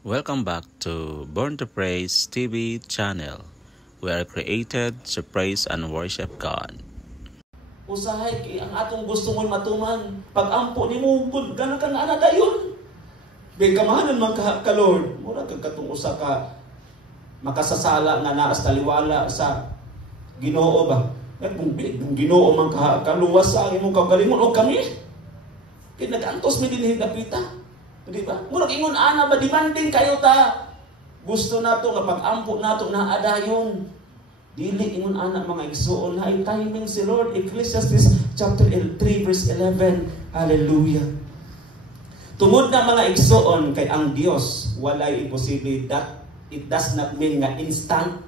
Welcome back to Born to Praise TV channel. We are created to praise and worship God. Usahay kay ang atong gusto mo'y matuman. Pag-ampo ni mo, kung gano'n ka na ana dayon. May kamahanan man ka Lord. Mura katong usa ka makasasala nga naas taliwala sa Ginoo ba? At kung Ginoo man ka luwas sa imong kagalingon o kami. Kaya nag-antos mi din higapita. Di ba? Mura ingon ana ba demanding kayo ta. Gusto nato nga pag-ampo nato na adayon. Dili ingon ana mga igsoon na ay timing si Lord. Ecclesiastes chapter 3 verse 11. Hallelujah. Tungod na mga igsoon kay ang Dios walay imposible. That it does not mean nga instant.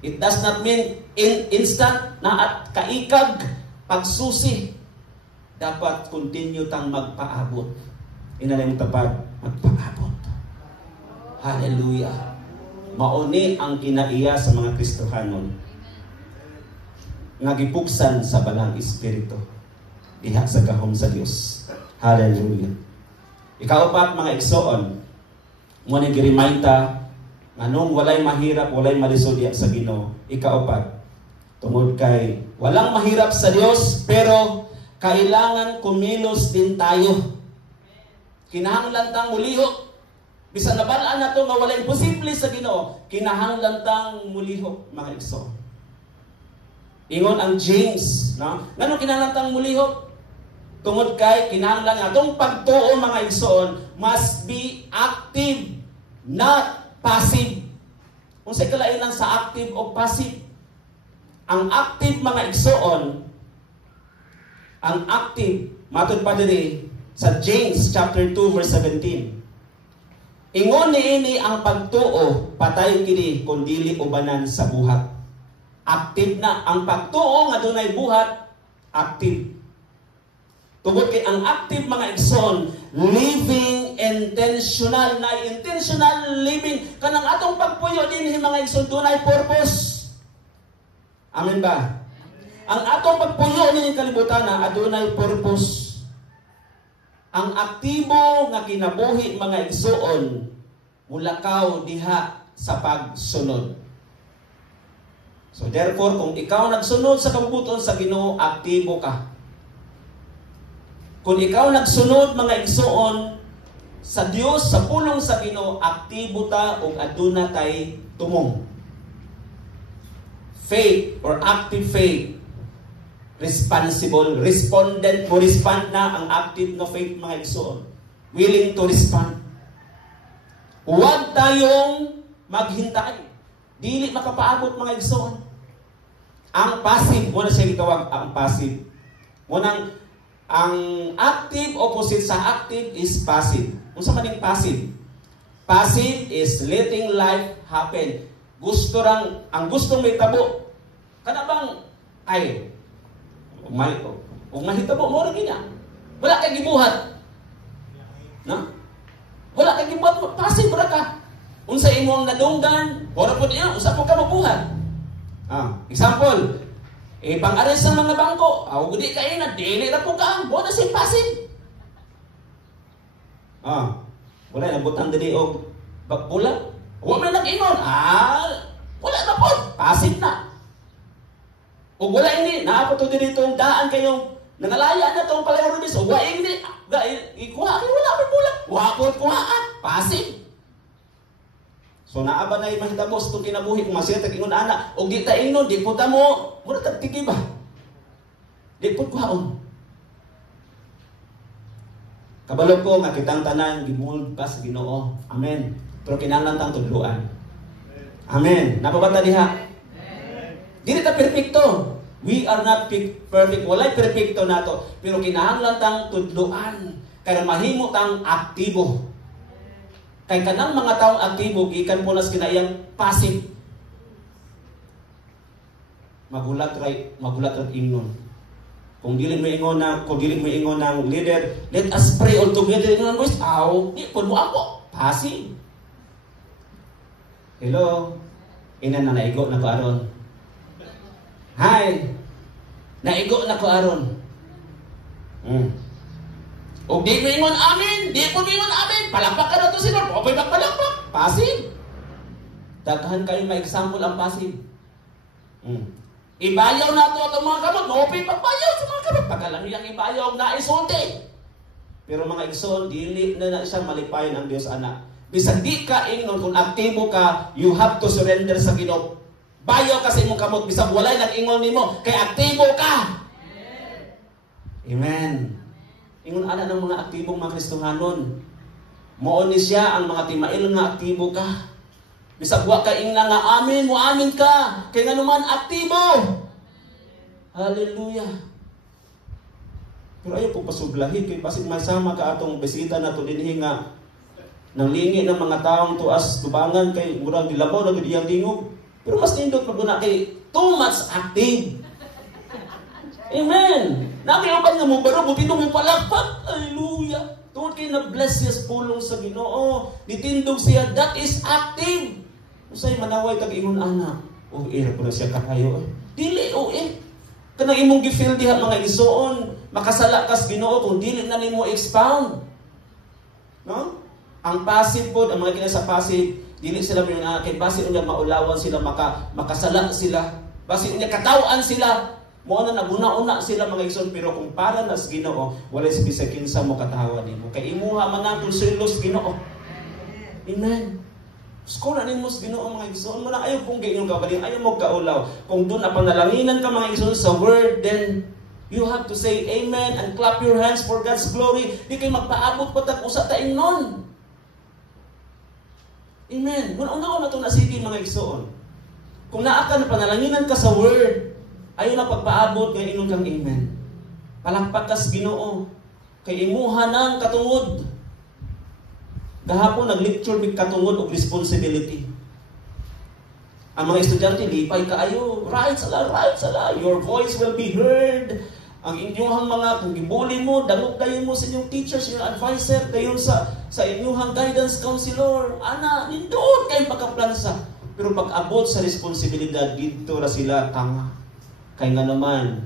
It does not mean instant na at kaikag pagsusi. Dapat continue tang magpaabot. Inalay mo tapad, magpaabot. Hallelujah. Mauni ang kinaiya sa mga Kristohanon nga gipugsan sa balang Espiritu diha sa gahom sa Dios. Hallelujah. Ikaapat mga igsoon, mo ni gi-remind ta nganong walay mahirap, walay malisod sa Ginoo. Ikaapat, tungod kay walang mahirap sa Dios pero kailangan kumilos din tayo. Kinahanglan tang mulihok. Bisan nabalaan na ito nga wala imposible sa Ginoo, kinahanglan tang mulihok mga igsoon. Ingon ang James, no? Ngano kinahanglan tang mulihok? Tungod kay kinahanglan nga atong pagtuo mga igsoon must be active, not passive. Unsay kalainan sa active o passive? Ang active mga igsoon, ang active matud pa diri sa James chapter 2 verse 17. Ingon niini ang pagtuo patay kini kun dili ubanan sa buhat. Active na ang pagtuo nga dunay buhat, active. Tungod kay ang active mga igsoon, living intentional na intentional living kanang atong pagpuyo dinhi mga igsoon dunay purpose. Amen ba? Ang atong pagpuyo ni kalibutan na adunay purpose. Ang aktibo nga kinabuhi mga igsoon mulakaw diha sa pagsunod. So therefore kung ikaw nagsunod sa kabubuton sa Ginoo, aktibo ka. Kung ikaw nagsunod mga igsoon sa Dios, sa pulong sa Ginoo, aktibo ta ug aduna tay tumong. Faith or active faith. Responsible, respondent, mo respond na ang active na faith mga igsoon. Willing to respond. Huwag tayong maghintay. Dili makapaabot mga igsoon. Ang passive, muna siya gitawag ang passive. Munang, ang active opposite sa active is passive. Unsa man yung passive? Passive is letting life happen. Gusto rang, ang gustong may tabo. Kana bang, ay, kung mahitabo mo rin niya. Wala kang gibuhat. No? Wala kang gibuhat. Passive ra ka. Unsa imong nadunggan, ora po niya, usa po ka mabuhat. Example, pang-arrest sa mga bangko. Gudi kayo na, dili na po ka. Wala si passive. Wala na butang dili o bakbula. Wala na nag-ingon. Wala na po. Passive na. O wala ini, naapoto din itong daan kayong nangalaya na itong palayo rubis. O wala ini, ikuha kayo, wala pa bulan. Wapot kuhaan, passive. So naaba na yung mahitapos itong kinabuhi. Kung masaya tag-ingon anak, o di ta ingnon, di po ta mo, muna tagtigi ba? Di po kuhaon. Kabalo ko, nga kitang tanan, gimuld pa sa Ginoo. Amen. Pero kinahanglan tang tudluan. Amen. Napabata diha? Dili ta perfecto. We are not perfect. Walay perfecto nato. Pero kinahanglan tang tudloan. Kaya mahimo tang aktibo. Kay kanang mga taong aktibo, gikan po nas kinayang passive. Magulat right ingnon. Kung dili mo ingon ng leader, let us pray all together. Ingon boys, di pud mo ako. Passive. Hello. Ina na naigo na ko aron. Hi. Naigo na ko aron. O di mo ingon amin, di po mo ingon amin. Palakpak ka na to si Lord. O pa'y Pasig. Daghan kayo may example ang Pasig. Ibayaw na ito itong mga kamot. Maupin pagbayaw sa mga kamot. Pagkalang niyang ibayaw na isulti. Pero mga igsoon, dili na siya malipayon ang Diyos anak. Bisag di ka ingnon, kung aktibo ka, you have to surrender sa Ginoo. Bayaw ka sa imong kamot. Bisag walay nag-ingon nimo, kay aktibo ka. Amen. Ingon ana ng mga aktibong mga Kristohanon. Mao ni siya ang mga timail nga aktibo ka. Bisag wa ka ingna nga amin, mo amin ka. Kay nga naman aktibo. Hallelujah. Pero ayaw po pasublahin kay pasig may sama ka atong bisita na to dinhi nga nang lingi ng mga taong tuas tubangan kay murag dilabaw na gid iyang tingog. Pero mas nindot pag na kay too much active. Amen. Nakiuban nga mo baro mo tinong palakpak. Hallelujah. Tungod kay na-bless siya pulong sa Ginoo. Nitindog siya, that is active. Usay manaway tag-ingon ana. O ko na siya kakayo. Dili o kanang imong gifeel diha mga isuon, makasala kas Ginoo kung dili na nimo expound. No? Ang passive pod, ang mga kina sa passive, dili sila yung kay base unya maulawan sila makasala sila. Base unya katawan sila. Mo na naguna-una sila mga igsoon, pero kung para nas Ginoo, wala si bisag kinsa mo katawa nimo. Kay imuha man ang konsulos Ginoo. Amen. Skora nimo sa Ginoo mga igsoon, mo na ayo kung gayon ka bali, ayo mo kaulaw. Kung doon na panalanginan ka mga igsoon sa word, then you have to say amen and clap your hands for God's glory. Di kay magpaabot pa tag usa ta ingnon. Amen. Muna na itong nasigi mga igsoon. Kung naa ka na panalanginan ka sa word, ayaw na pagpaabot ng inyong kang amen. Palakpak ka sa Ginoo. Kay imuha ng katungod. Gahapon nag-lecture big katungod og responsibility. Ang mga estudyante, lipay kaayo. Right sala. Your voice will be heard. Ang inyong mga, kung gibuli mo, damog kayo mo sa inyong teachers, your advisor, kayo sa inyong guidance counselor. Ana, nindot kayong pagkaplansa. Pero pag-abot sa responsibilidad, dito ra sila tanga. Kaya nga naman,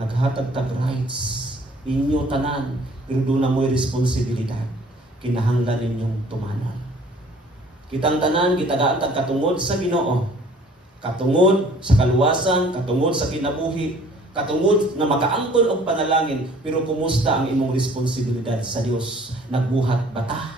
naghatag tag rights. Inyo tanan, pero doon na mo'y responsibilidad. Kinahanglan ninyong tumanan. Kitang tanan, kitagaan tag katungod sa Ginoo. Katungod sa kaluwasan, katungod sa kinabuhi, katungod na makaangkon og panalangin, pero kumusta ang imong responsibilidad sa Dios? Nagbuhat bata?